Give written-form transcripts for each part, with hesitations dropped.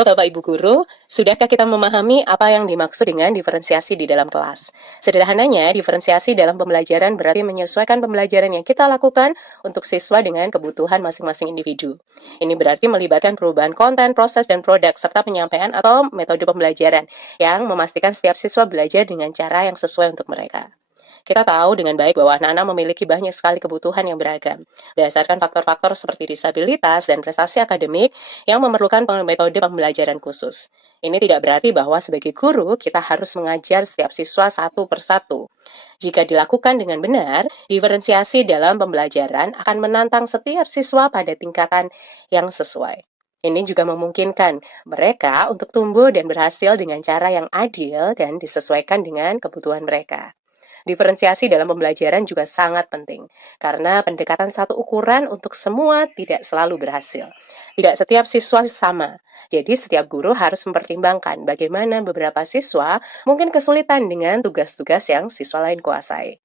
Halo Bapak Ibu Guru, sudahkah kita memahami apa yang dimaksud dengan diferensiasi di dalam kelas? Sederhananya, diferensiasi dalam pembelajaran berarti menyesuaikan pembelajaran yang kita lakukan untuk siswa dengan kebutuhan masing-masing individu. Ini berarti melibatkan perubahan konten, proses, dan produk, serta penyampaian atau metode pembelajaran yang memastikan setiap siswa belajar dengan cara yang sesuai untuk mereka. Kita tahu dengan baik bahwa anak-anak memiliki banyak sekali kebutuhan yang beragam, berdasarkan faktor-faktor seperti disabilitas dan prestasi akademik yang memerlukan metode pembelajaran khusus. Ini tidak berarti bahwa sebagai guru kita harus mengajar setiap siswa satu persatu. Jika dilakukan dengan benar, diferensiasi dalam pembelajaran akan menantang setiap siswa pada tingkatan yang sesuai. Ini juga memungkinkan mereka untuk tumbuh dan berhasil dengan cara yang adil dan disesuaikan dengan kebutuhan mereka. Diferensiasi dalam pembelajaran juga sangat penting, karena pendekatan satu ukuran untuk semua tidak selalu berhasil. Tidak setiap siswa sama, jadi setiap guru harus mempertimbangkan bagaimana beberapa siswa mungkin kesulitan dengan tugas-tugas yang siswa lain kuasai.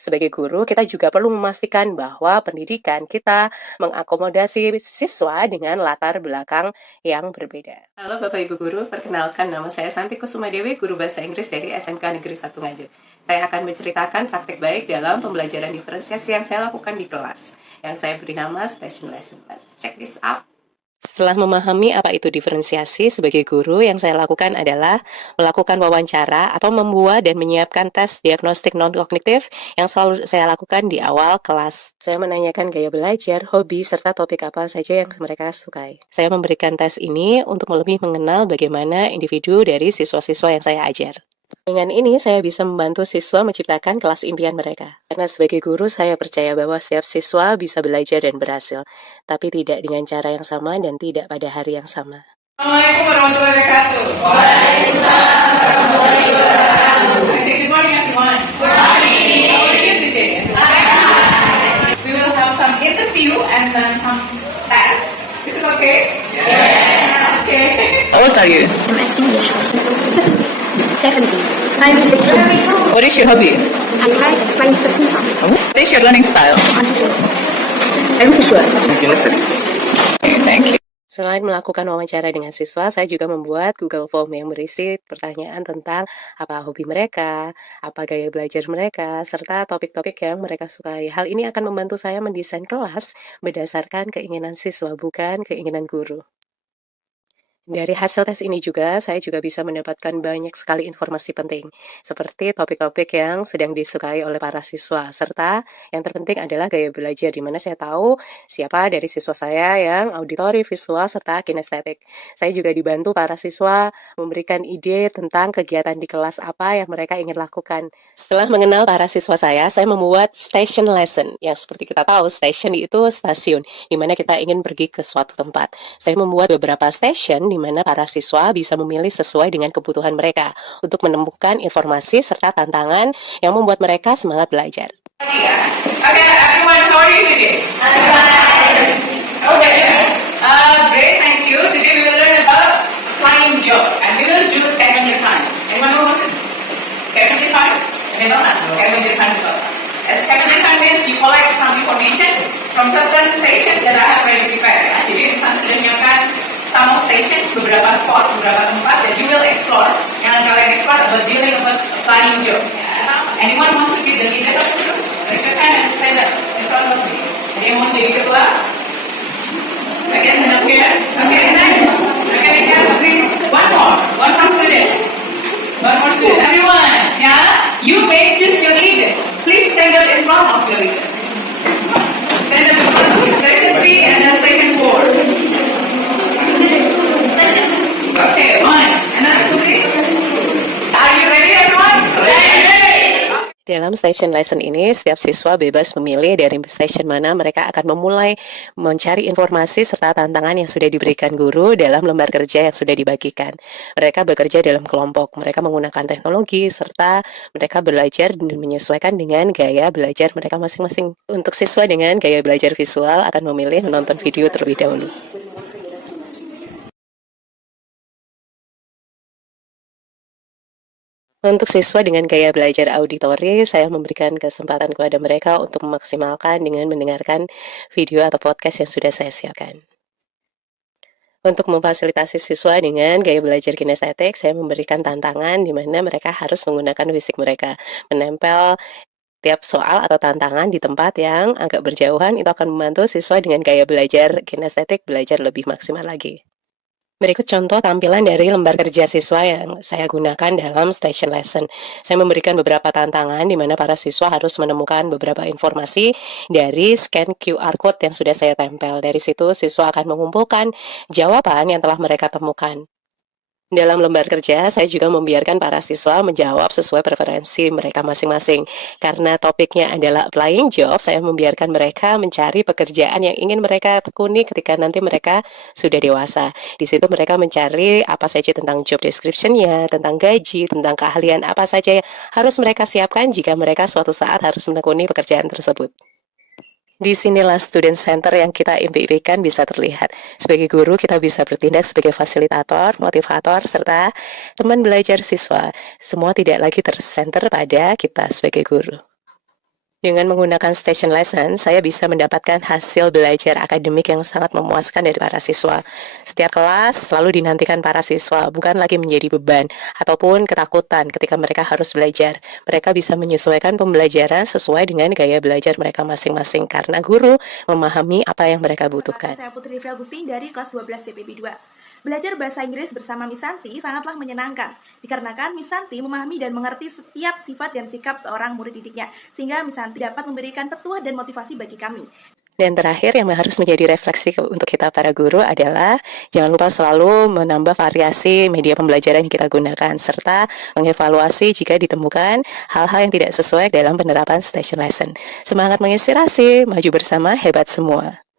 Sebagai guru, kita juga perlu memastikan bahwa pendidikan kita mengakomodasi siswa dengan latar belakang yang berbeda. Halo Bapak Ibu Guru, perkenalkan nama saya Santi Kusuma Dewi, guru bahasa Inggris dari SMK Negeri 1 Nganjuk. Saya akan menceritakan praktik baik dalam pembelajaran diferensiasi yang saya lakukan di kelas, yang saya beri nama Station Lesson. Let's check this out. Setelah memahami apa itu diferensiasi, sebagai guru yang saya lakukan adalah melakukan wawancara atau membuat dan menyiapkan tes diagnostik non-kognitif yang selalu saya lakukan di awal kelas. Saya menanyakan gaya belajar, hobi, serta topik apa saja yang mereka sukai. Saya memberikan tes ini untuk lebih mengenal bagaimana individu dari siswa-siswa yang saya ajar. Dengan ini, saya bisa membantu siswa menciptakan kelas impian mereka. Karena sebagai guru, saya percaya bahwa setiap siswa bisa belajar dan berhasil, tapi tidak dengan cara yang sama dan tidak pada hari yang sama. Assalamualaikum warahmatullahi wabarakatuh. Waalaikumsalam warahmatullahi wabarakatuh. Good morning, everyone. Good morning. How are you today? We will have some interview and then some tests. Is it okay? Yes. Okay. How old are you? What is your hobby? What is your learning style? Thank you. Selain melakukan wawancara dengan siswa, saya juga membuat Google Form yang berisi pertanyaan tentang apa hobi mereka, apa gaya belajar mereka, serta topik-topik yang mereka sukai. Hal ini akan membantu saya mendesain kelas berdasarkan keinginan siswa, bukan keinginan guru. Dari hasil tes ini juga, saya juga bisa mendapatkan banyak sekali informasi penting, seperti topik-topik yang sedang disukai oleh para siswa, serta yang terpenting adalah gaya belajar, di mana saya tahu siapa dari siswa saya yang auditori, visual, serta kinestetik. Saya juga dibantu para siswa memberikan ide tentang kegiatan di kelas apa yang mereka ingin lakukan. Setelah mengenal para siswa saya membuat station lesson, yang seperti kita tahu, station itu stasiun, di mana kita ingin pergi ke suatu tempat. Saya membuat beberapa station di mana para siswa bisa memilih sesuai dengan kebutuhan mereka untuk menemukan informasi serta tantangan yang membuat mereka semangat belajar. Okay, everyone, how are you today? Okay. Great, thank you. Today we will learn about flying job and we will do scavenger hunt. Anyone know what is scavenger hunt? Anyone else? Scavenger hunt. Scavenger hunt means you collect some information from certain stations that I have already prepared. Jadi kita sudah menyiapkan some station, beberapa spot, beberapa tempat that you will explore. Yang kalian explore about dealing with flying job. Anyone want to be the leader of the group? Raise your hand and stand up in front of me. Ada yang mau jadi ketua? Okay, stand up here. Okay, next. Okay, one more student. One more student. Everyone, yeah? You may choose your leader. Please stand up in front of your leader. Stand up in front of station 3 and then station 4. Okay, one. Another student. Are you ready, everyone? Ready! Dalam station lesson ini, setiap siswa bebas memilih dari station mana mereka akan memulai mencari informasi serta tantangan yang sudah diberikan guru dalam lembar kerja yang sudah dibagikan. Mereka bekerja dalam kelompok, mereka menggunakan teknologi, serta mereka belajar dan menyesuaikan dengan gaya belajar mereka masing-masing. Untuk siswa dengan gaya belajar visual akan memilih menonton video terlebih dahulu. Untuk siswa dengan gaya belajar auditori, saya memberikan kesempatan kepada mereka untuk memaksimalkan dengan mendengarkan video atau podcast yang sudah saya siapkan. Untuk memfasilitasi siswa dengan gaya belajar kinestetik, saya memberikan tantangan di mana mereka harus menggunakan fisik mereka, menempel tiap soal atau tantangan di tempat yang agak berjauhan. Itu akan membantu siswa dengan gaya belajar kinestetik belajar lebih maksimal lagi. Berikut contoh tampilan dari lembar kerja siswa yang saya gunakan dalam station lesson. Saya memberikan beberapa tantangan di mana para siswa harus menemukan beberapa informasi dari scan QR code yang sudah saya tempel. Dari situ siswa akan mengumpulkan jawaban yang telah mereka temukan. Dalam lembar kerja, saya juga membiarkan para siswa menjawab sesuai preferensi mereka masing-masing. Karena topiknya adalah applying job, saya membiarkan mereka mencari pekerjaan yang ingin mereka tekuni ketika nanti mereka sudah dewasa. Di situ mereka mencari apa saja tentang job description-nya, tentang gaji, tentang keahlian apa saja yang harus mereka siapkan jika mereka suatu saat harus menekuni pekerjaan tersebut. Di sinilah student center yang kita impikan bisa terlihat. Sebagai guru, kita bisa bertindak sebagai fasilitator, motivator, serta teman belajar siswa. Semua tidak lagi tersenter pada kita sebagai guru. Dengan menggunakan station lesson, saya bisa mendapatkan hasil belajar akademik yang sangat memuaskan dari para siswa. Setiap kelas selalu dinantikan para siswa, bukan lagi menjadi beban ataupun ketakutan ketika mereka harus belajar. Mereka bisa menyesuaikan pembelajaran sesuai dengan gaya belajar mereka masing-masing karena guru memahami apa yang mereka butuhkan. Saya Putri Rifli Agustin dari kelas 12 CPB 2. Belajar bahasa Inggris bersama Miss Santi sangatlah menyenangkan, dikarenakan Miss Santi memahami dan mengerti setiap sifat dan sikap seorang murid didiknya, sehingga Miss Santi dapat memberikan petuah dan motivasi bagi kami. Dan terakhir yang harus menjadi refleksi untuk kita para guru adalah jangan lupa selalu menambah variasi media pembelajaran yang kita gunakan, serta mengevaluasi jika ditemukan hal-hal yang tidak sesuai dalam penerapan station lesson. Semangat menginspirasi, maju bersama, hebat semua.